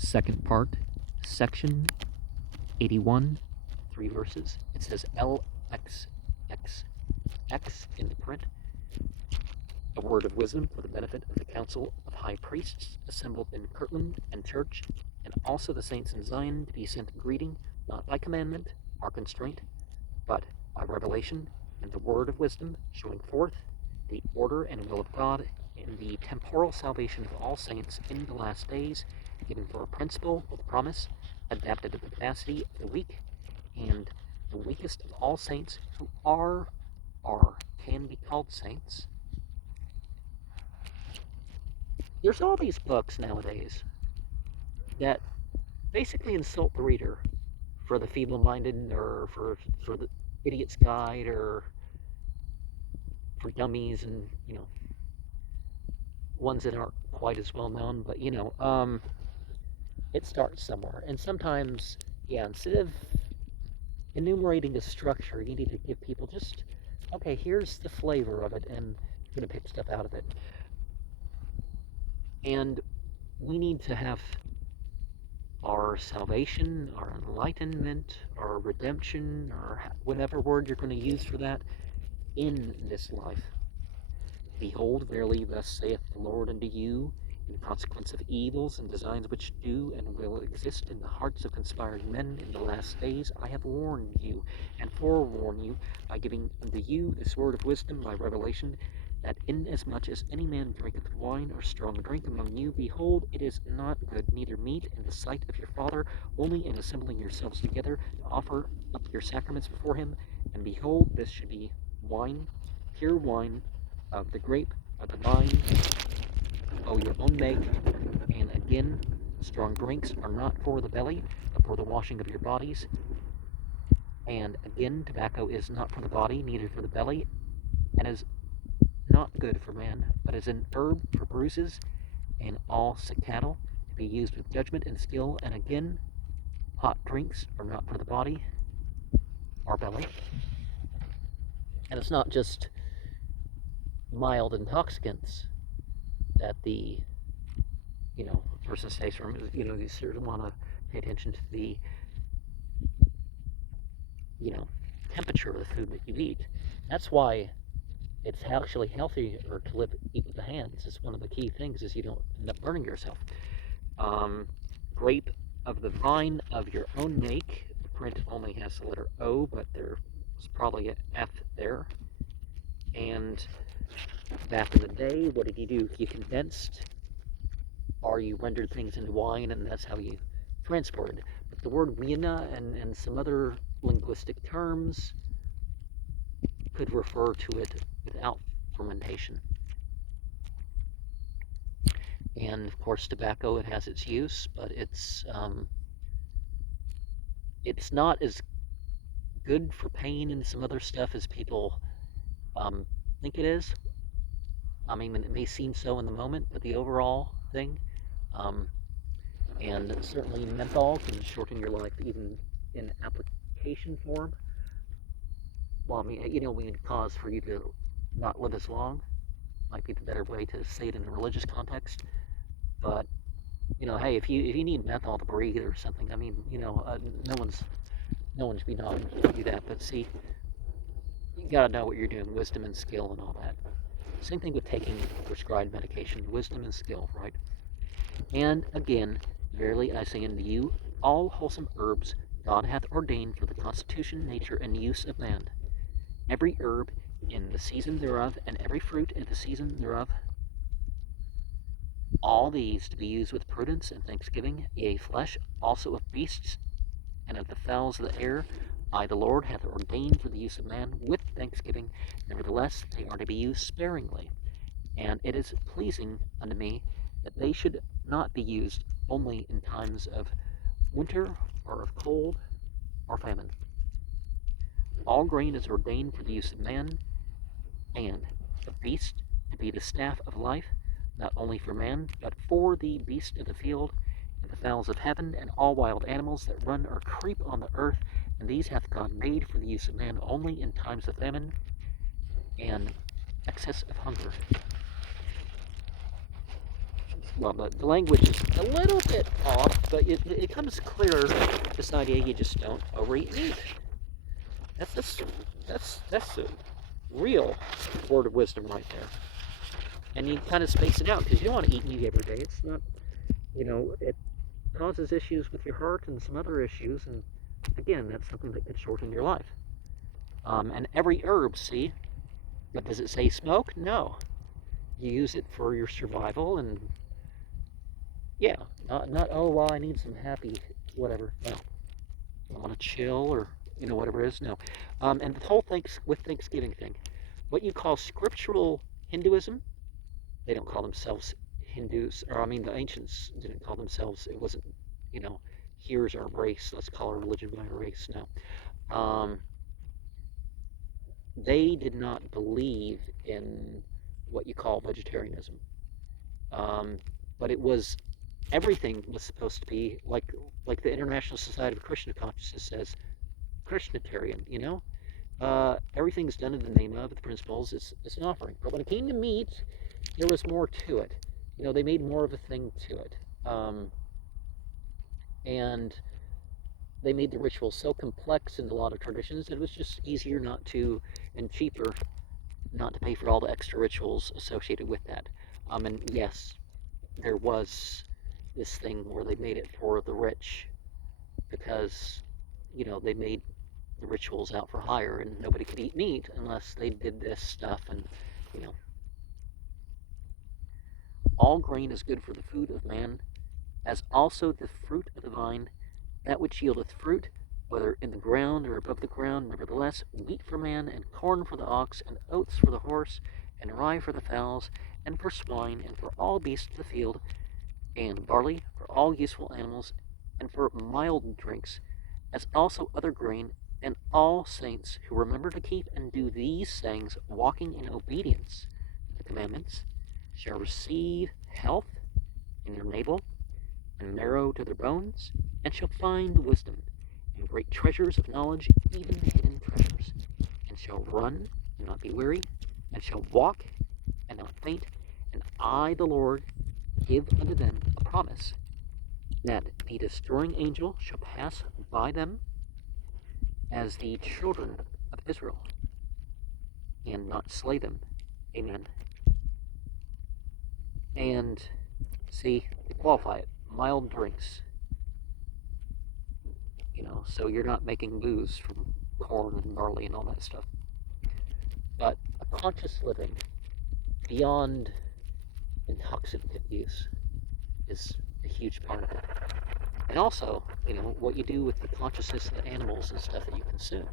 second part, section 81, 3 verses. It says LXXX in the print. A word of wisdom for the benefit of the council of high priests assembled in Kirtland and church, and also the saints in Zion, to be sent greeting, not by commandment or constraint, but by revelation and the word of wisdom, showing forth the order and will of God in the temporal salvation of all saints in the last days, given for a principle with promise, adapted to the capacity of the weak, and the weakest of all saints who are or can be called saints. There's all these books nowadays that basically insult the reader for the feeble-minded, or for the idiot's guide, or for dummies, and ones that aren't quite as well known. But it starts somewhere, and sometimes, instead of enumerating the structure, you need to give people just, okay, here's the flavor of it, and you're going to pick stuff out of it. And we need to have our salvation, our enlightenment, our redemption, or whatever word you're going to use for that, in this life. Behold, verily, thus saith the Lord unto you, in consequence of evils and designs which do and will exist in the hearts of conspiring men in the last days, I have warned you and forewarned you by giving unto you this word of wisdom by revelation, that inasmuch as any man drinketh wine or strong drink among you, behold, it is not good, neither meet in the sight of your Father, only in assembling yourselves together to offer up your sacraments before him. And behold, this should be wine, pure wine, of the grape, of the vine, your own make. And again, strong drinks are not for the belly, but for the washing of your bodies. And again, tobacco is not for the body, neither for the belly, and is not good for man, but is an herb for bruises and all sick cattle, to be used with judgment and skill. And again, hot drinks are not for the body or belly. And it's not just mild intoxicants that the person stays from. You sort of want to pay attention to the temperature of the food that you eat. That's why it's actually healthier to eat with the hands. It's one of the key things, is you don't end up burning yourself. Grape of the vine of your own make. The print only has the letter O, but there's probably an F there. And back in the day, what did you do? You condensed, or you rendered things into wine, and that's how you transported. But the word vina and some other linguistic terms could refer to it without fermentation. And of course, tobacco, it has its use, but it's not as good for pain and some other stuff as people think it is. I mean, it may seem so in the moment, but the overall thing, and certainly menthol can shorten your life even in application form. Well, I mean, we can cause for you to not live as long. Might be the better way to say it in a religious context. But hey, if you need menthol to breathe or something, I mean, no one's be knowing to do that. But see, you gotta know what you're doing, wisdom and skill and all that. Same thing with taking prescribed medication, wisdom and skill, right? And again, verily I say unto you, all wholesome herbs God hath ordained for the constitution, nature, and use of man. Every herb in the season thereof, and every fruit in the season thereof, all these to be used with prudence and thanksgiving, yea, flesh also of beasts and of the fowls of the air, I the Lord hath ordained for the use of man with thanksgiving. Nevertheless, they are to be used sparingly. And it is pleasing unto me that they should not be used only in times of winter, or of cold, or famine. All grain is ordained for the use of man, and the beast to be the staff of life, not only for man, but for the beast of the field, and the fowls of heaven, and all wild animals that run or creep on the earth. And these hath God made for the use of man only in times of famine and excess of hunger. well, the language is a little bit off, but it comes clearer. This idea you just don't overeat meat. That's a real word of wisdom right there. And you kind of space it out because you don't want to eat meat every day. It's not, it causes issues with your heart and some other issues. And again, that's something that could shorten your life. And every herb, see, but does it say smoke? No. You use it for your survival, and yeah, not oh well, I need some happy whatever. No, I want to chill or whatever it is. No, and the whole Thanksgiving thing, what you call scriptural Hinduism, they don't call themselves Hindus, or I mean the ancients didn't call themselves. It wasn't here's our race. Let's call our religion by our race. No, they did not believe in what you call vegetarianism. But it was everything was supposed to be like the International Society of Krishna Consciousness says, Krishnatarian. Everything's done in the name of the principles. It's an offering. But when it came to meat, there was more to it. They made more of a thing to it, and they made the ritual so complex in a lot of traditions that it was just easier not to and cheaper not to pay for all the extra rituals associated with that. And yes, there was this thing where they made it for the rich because, they made the rituals out for hire and nobody could eat meat unless they did this stuff. And, all grain is good for the food of man, as also the fruit of the vine, that which yieldeth fruit, whether in the ground or above the ground, nevertheless, wheat for man, and corn for the ox, and oats for the horse, and rye for the fowls, and for swine, and for all beasts of the field, and barley for all useful animals, and for mild drinks, as also other grain, and all saints who remember to keep and do these things, walking in obedience to the commandments, shall receive health in their navel, and marrow to their bones, and shall find wisdom, and great treasures of knowledge, even hidden treasures, and shall run and not be weary, and shall walk and not faint, and I, the Lord, give unto them a promise, that the destroying angel shall pass by them as the children of Israel, and not slay them. Amen. And see, they qualify it. Mild drinks. So you're not making booze from corn and barley and all that stuff. But a conscious living beyond intoxicant use is a huge part of it. And also, what you do with the consciousness of the animals and stuff that you consume.